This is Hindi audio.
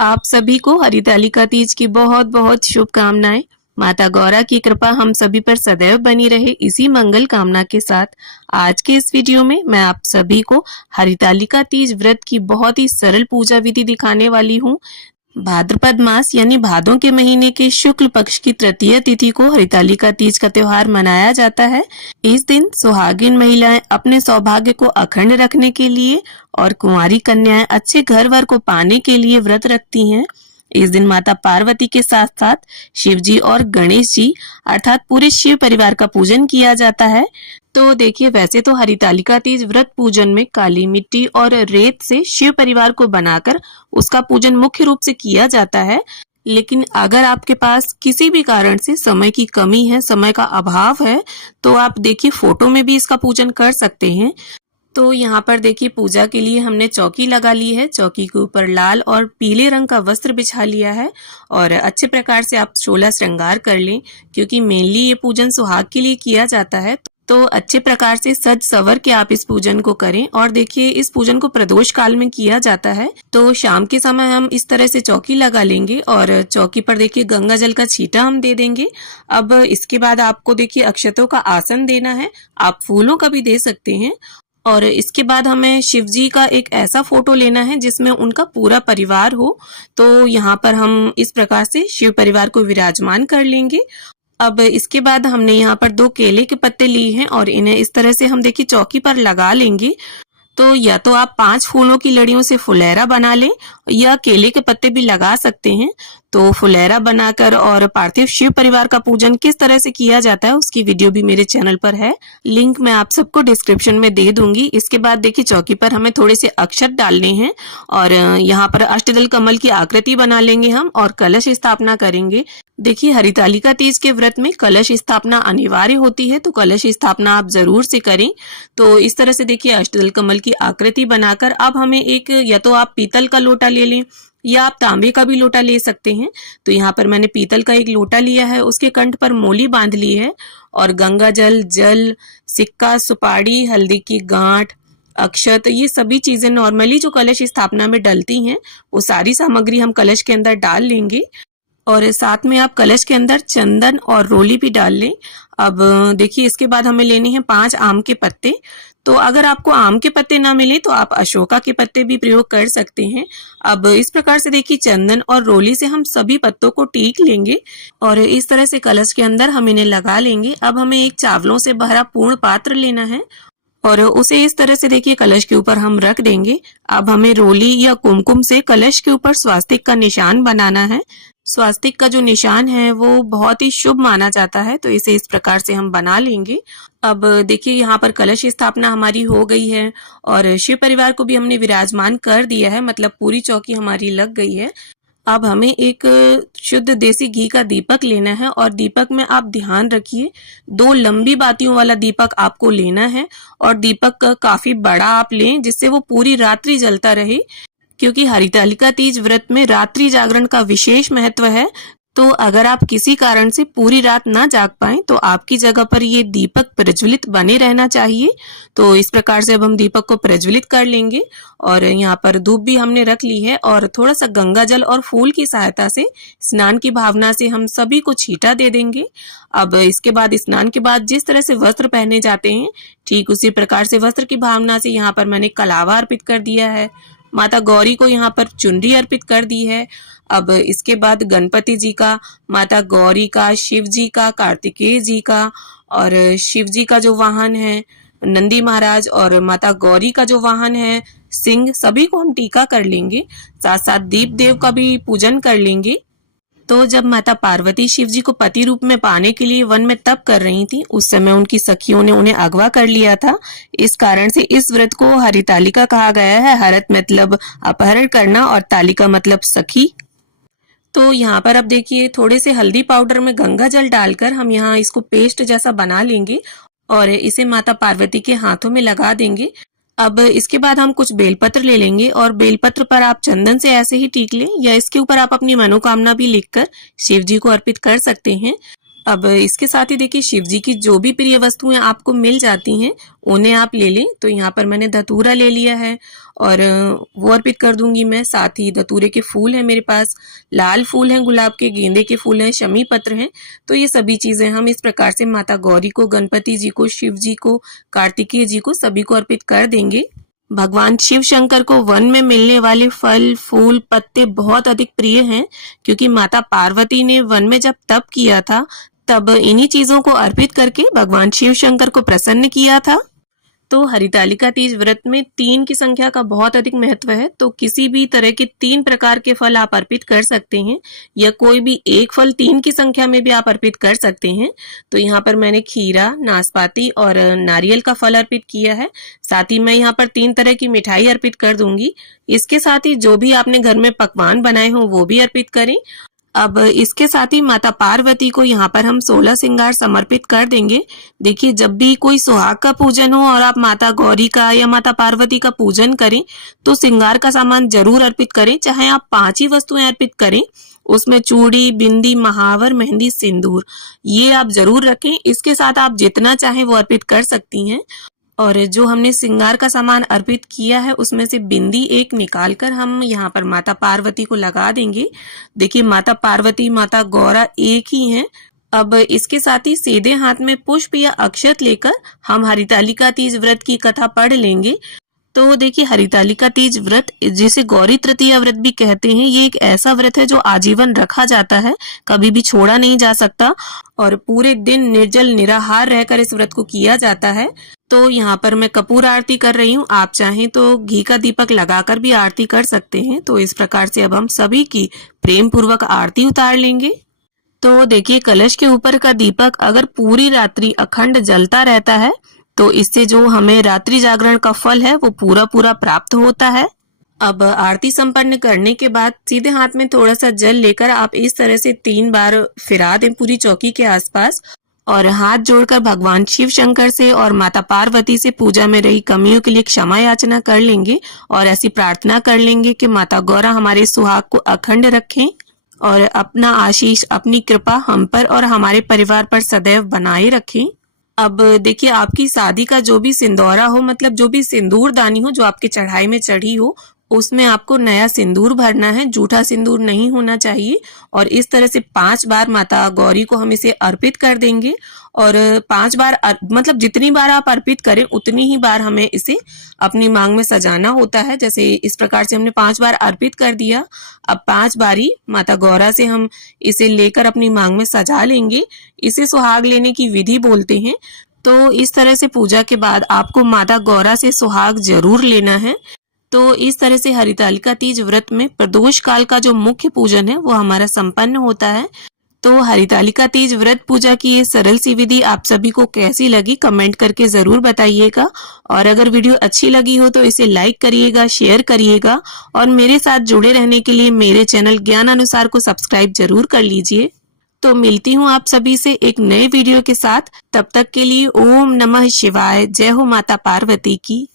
आप सभी को हरितालिका तीज की बहुत बहुत शुभकामनाएं। माता गौरा की कृपा हम सभी पर सदैव बनी रहे, इसी मंगल कामना के साथ आज के इस वीडियो में मैं आप सभी को हरितालिका तीज व्रत की बहुत ही सरल पूजा विधि दिखाने वाली हूँ। भाद्रपद मास यानी भादों के महीने के शुक्ल पक्ष की तृतीय तिथि को हरितालिका तीज का त्योहार मनाया जाता है। इस दिन सुहागिन महिलाएं अपने सौभाग्य को अखंड रखने के लिए और कुंवारी कन्याएं अच्छे घर वर को पाने के लिए व्रत रखती हैं। इस दिन माता पार्वती के साथ साथ शिव जी और गणेश जी अर्थात पूरे शिव परिवार का पूजन किया जाता है। तो देखिए, वैसे तो हरितालिका तीज व्रत पूजन में काली मिट्टी और रेत से शिव परिवार को बनाकर उसका पूजन मुख्य रूप से किया जाता है। लेकिन अगर आपके पास किसी भी कारण से समय की कमी है, समय का अभाव है, तो आप देखिए फोटो में भी इसका पूजन कर सकते हैं। तो यहाँ पर देखिए, पूजा के लिए हमने चौकी लगा ली है। चौकी के ऊपर लाल और पीले रंग का वस्त्र बिछा लिया है और अच्छे प्रकार से आप 16 श्रृंगार कर लें, क्योंकि मेनली ये पूजन सुहाग के लिए किया जाता है। तो अच्छे प्रकार से सज सवर के आप इस पूजन को करें। और देखिए, इस पूजन को प्रदोष काल में किया जाता है। तो शाम के समय हम इस तरह से चौकी लगा लेंगे और चौकी पर देखिए गंगा जल का छींटा हम दे देंगे। अब इसके बाद आपको देखिए अक्षतों का आसन देना है, आप फूलों का भी दे सकते हैं। और इसके बाद हमें शिव जी का एक ऐसा फोटो लेना है जिसमें उनका पूरा परिवार हो। तो यहाँ पर हम इस प्रकार से शिव परिवार को विराजमान कर लेंगे। अब इसके बाद हमने यहाँ पर 2 केले के पत्ते लिए हैं और इन्हें इस तरह से हम देखिए चौकी पर लगा लेंगे। तो या तो आप 5 फूलों की लड़ियों से फुलेरा बना लें या केले के पत्ते भी लगा सकते हैं। तो फुलेरा बनाकर और पार्थिव शिव परिवार का पूजन किस तरह से किया जाता है उसकी वीडियो भी मेरे चैनल पर है, लिंक मैं आप सबको डिस्क्रिप्शन में दे दूंगी। इसके बाद देखिए चौकी पर हमें थोड़े से अक्षत डालने हैं और यहाँ पर अष्टदल कमल की आकृति बना लेंगे हम और कलश स्थापना करेंगे। देखिए, हरितालिका तीज के व्रत में कलश स्थापना अनिवार्य होती है, तो कलश स्थापना आप जरूर से करें। तो इस तरह से देखिए अष्टदल कमल की आकृति बनाकर अब हमें एक, या तो आप पीतल का लोटा ले लें या आप तांबे का भी लोटा ले सकते हैं। तो यहाँ पर मैंने पीतल का एक लोटा लिया है, उसके कंठ पर मोली बांध ली है और गंगा जल, सिक्का, सुपारी, हल्दी की गांठ, अक्षत, ये सभी चीजें नॉर्मली जो कलश स्थापना में डलती हैं वो सारी सामग्री हम कलश के अंदर डाल लेंगे। और साथ में आप कलश के अंदर चंदन और रोली भी डाल लें। अब देखिए, इसके बाद हमें लेने हैं 5 आम के पत्ते। तो अगर आपको आम के पत्ते ना मिले तो आप अशोका के पत्ते भी प्रयोग कर सकते हैं। अब इस प्रकार से देखिए चंदन और रोली से हम सभी पत्तों को टीक लेंगे और इस तरह से कलश के अंदर हम इन्हें लगा लेंगे। अब हमें एक चावलों से भरा पूर्ण पात्र लेना है और उसे इस तरह से देखिए कलश के ऊपर हम रख देंगे। अब हमें रोली या कुमकुम से कलश के ऊपर स्वास्तिक का निशान बनाना है। स्वास्तिक का जो निशान है वो बहुत ही शुभ माना जाता है, तो इसे इस प्रकार से हम बना लेंगे। अब देखिए, यहाँ पर कलश स्थापना हमारी हो गई है और शिव परिवार को भी हमने विराजमान कर दिया है, मतलब पूरी चौकी हमारी लग गई है। अब हमें एक शुद्ध देसी घी का दीपक लेना है और दीपक में आप ध्यान रखिए 2 लंबी बातियों वाला दीपक आपको लेना है और दीपक काफी बड़ा आप लें जिससे वो पूरी रात्रि जलता रहे, क्योंकि हरितालिका तीज व्रत में रात्रि जागरण का विशेष महत्व है। तो अगर आप किसी कारण से पूरी रात ना जाग पाएं तो आपकी जगह पर ये दीपक प्रज्वलित बने रहना चाहिए। तो इस प्रकार से अब हम दीपक को प्रज्वलित कर लेंगे और यहाँ पर धूप भी हमने रख ली है और थोड़ा सा गंगा जल और फूल की सहायता से स्नान की भावना से हम सभी को छींटा दे देंगे। अब इसके बाद स्नान के बाद जिस तरह से वस्त्र पहने जाते हैं ठीक उसी प्रकार से वस्त्र की भावना से यहाँ पर मैंने कलावा अर्पित कर दिया है। माता गौरी को यहाँ पर चुनरी अर्पित कर दी है। अब इसके बाद गणपति जी का, माता गौरी का, शिव जी का, कार्तिकेय जी का और शिव जी का जो वाहन है नंदी महाराज और माता गौरी का जो वाहन है सिंह, सभी को हम टीका कर लेंगे। साथ साथ दीप देव का भी पूजन कर लेंगे। तो जब माता पार्वती शिव जी को पति रूप में पाने के लिए वन में तप कर रही थी, उस समय उनकी सखियों ने उन्हें अगवा कर लिया था। इस कारण से इस व्रत को हरितालिका कहा गया है। हरत मतलब अपहरण करना और तालिका मतलब सखी। तो यहाँ पर अब देखिए थोड़े से हल्दी पाउडर में गंगा जल डालकर हम यहाँ इसको पेस्ट जैसा बना लेंगे और इसे माता पार्वती के हाथों में लगा देंगे। अब इसके बाद हम कुछ बेलपत्र ले लेंगे और बेलपत्र पर आप चंदन से ऐसे ही टीक लें या इसके ऊपर आप अपनी मनोकामना भी लिखकर शिव जी को अर्पित कर सकते हैं। अब इसके साथ ही देखिए शिव जी की जो भी प्रिय वस्तुएं आपको मिल जाती हैं उन्हें आप ले लें। तो यहाँ पर मैंने धतूरा ले लिया है और वो अर्पित कर दूंगी मैं। साथ ही धतूरे के फूल हैं मेरे पास, लाल फूल हैं गुलाब के, गेंदे के फूल हैं, शमी पत्र हैं। तो ये सभी चीजें हम इस प्रकार से माता गौरी को, गणपति जी को, शिव जी को, कार्तिकेय जी को, सभी को अर्पित कर देंगे। भगवान शिव शंकर को वन में मिलने वाले फल, फूल, पत्ते बहुत अधिक प्रिय हैं, क्योंकि माता पार्वती ने वन में जब तप किया था तब इन्हीं चीजों को अर्पित करके भगवान शिव शंकर को प्रसन्न किया था। तो हरितालिका तीज व्रत में 3 की संख्या का बहुत अधिक महत्व है। तो किसी भी तरह के 3 प्रकार के फल आप अर्पित कर सकते हैं, या कोई भी एक फल 3 की संख्या में भी आप अर्पित कर सकते हैं। तो यहाँ पर मैंने खीरा, नाशपाती और नारियल का फल अर्पित किया है। साथ ही मैं यहाँ पर 3 तरह की मिठाई अर्पित कर दूंगी। इसके साथ ही जो भी आपने घर में पकवान बनाए हो वो भी अर्पित करें। अब इसके साथ ही माता पार्वती को यहाँ पर हम 16 श्रृंगार समर्पित कर देंगे। देखिए, जब भी कोई सुहाग का पूजन हो और आप माता गौरी का या माता पार्वती का पूजन करें तो श्रृंगार का सामान जरूर अर्पित करें। चाहे आप 5 ही वस्तुएं अर्पित करें, उसमें चूड़ी, बिंदी, महावर, मेहंदी, सिंदूर, ये आप जरूर रखें। इसके साथ आप जितना चाहें वो अर्पित कर सकती हैं। और जो हमने श्रृंगार का सामान अर्पित किया है उसमें से बिंदी एक निकालकर हम यहाँ पर माता पार्वती को लगा देंगे। देखिए, माता पार्वती, माता गौरा एक ही हैं। अब इसके साथ ही सीधे हाथ में पुष्प या अक्षत लेकर हम हरितालिका तीज व्रत की कथा पढ़ लेंगे। तो देखिए, हरितालिका तीज व्रत, जिसे गौरी तृतीया व्रत भी कहते हैं, ये एक ऐसा व्रत है जो आजीवन रखा जाता है, कभी भी छोड़ा नहीं जा सकता और पूरे दिन निर्जल निराहार रहकर इस व्रत को किया जाता है। तो यहाँ पर मैं कपूर आरती कर रही हूँ, आप चाहें तो घी का दीपक लगाकर भी आरती कर सकते हैं। तो इस प्रकार से अब हम सभी की प्रेम पूर्वक आरती उतार लेंगे। तो देखिए, कलश के ऊपर का दीपक अगर पूरी रात्रि अखंड जलता रहता है तो इससे जो हमें रात्रि जागरण का फल है वो पूरा पूरा प्राप्त होता है। अब आरती संपन्न करने के बाद सीधे हाथ में थोड़ा सा जल लेकर आप इस तरह से 3 बार फिरा दें पूरी चौकी के आसपास और हाथ जोड़कर भगवान शिव शंकर से और माता पार्वती से पूजा में रही कमियों के लिए क्षमा याचना कर लेंगे और ऐसी प्रार्थना कर लेंगे कि माता गौरा हमारे सुहाग को अखंड रखें और अपना आशीष, अपनी कृपा हम पर और हमारे परिवार पर सदैव बनाए रखें। अब देखिए, आपकी शादी का जो भी सिंदूरा हो, मतलब जो भी सिंदूर दानी हो जो आपके चढ़ाई में चढ़ी हो, उसमें आपको नया सिंदूर भरना है, जूठा सिंदूर नहीं होना चाहिए। और इस तरह से 5 बार माता गौरी को हम इसे अर्पित कर देंगे और 5 बार मतलब जितनी बार आप अर्पित करें उतनी ही बार हमें इसे अपनी मांग में सजाना होता है। जैसे इस प्रकार से हमने 5 बार अर्पित कर दिया, अब 5 बारी माता गौरा से हम इसे लेकर अपनी मांग में सजा लेंगे। इसे सुहाग लेने की विधि बोलते हैं। तो इस तरह से पूजा के बाद आपको माता गौरा से सुहाग जरूर लेना है। तो इस तरह से हरितालिका तीज व्रत में प्रदोष काल का जो मुख्य पूजन है वो हमारा संपन्न होता है। तो हरितालिका तीज व्रत पूजा की ये सरल सी विधि आप सभी को कैसी लगी कमेंट करके जरूर बताइएगा। और अगर वीडियो अच्छी लगी हो तो इसे लाइक करिएगा, शेयर करिएगा और मेरे साथ जुड़े रहने के लिए मेरे चैनल ज्ञान अनुसार को सब्सक्राइब जरूर कर लीजिए। तो मिलती हूँ आप सभी से एक नए वीडियो के साथ। तब तक के लिए ओम नमः शिवाय। जय हो माता पार्वती की।